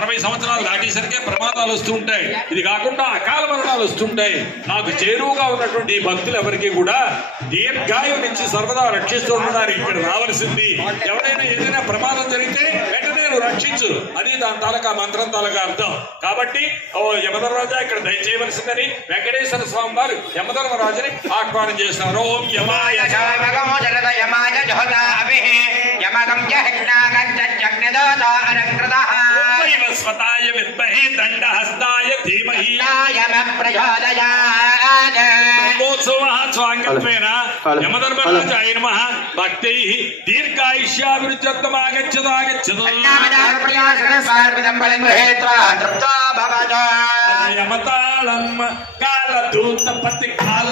60 సంవత్సరాలు దాటేసరికే ప్రమాదాలు వస్తుంటాయి. ఇది కాకుండా అకాల మరణాలు వస్తుంటాయి. నాకు చేరువుగా ఉన్నటువంటి భక్తులు ఎవరికి కూడా దీర్ఘాయు నుంచి సర్వదా రక్షిస్తూ ఉండడానికి ఇక్కడ రావాల్సింది. ఎవరైనా ఏదైనా ప్రమాదం జరిగితే వెంటనే నువ్వు రక్షించు, అది దాని తాలూకా మంత్రం తాలూకా అర్థం. కాబట్టి యమధర్మరాజా ఇక్కడ దయచేయవలసిందని వెంకటేశ్వర స్వామి వారు యమధర్మరాజుని ఆహ్వానం చేస్తున్నారు. ఓం యమాయ స్వతాయ విద్మహే దండహస్తాయ ధీమహి స్వాంగత్వేన యమధర్మరాజాయ నమః భక్తైః దీర్ఘాయుష్యాభివృద్ధ్యర్థమాగచ్చదు ఆగచ్చదు. యమతాళం కాలదూత పతి కాల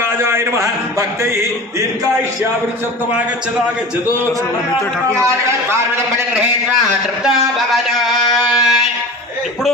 రాజాయ నమః భక్తైః దీర్ఘాయుష్యాభివృద్ధ్యర్థమాగచ్చదు. ఇప్పుడు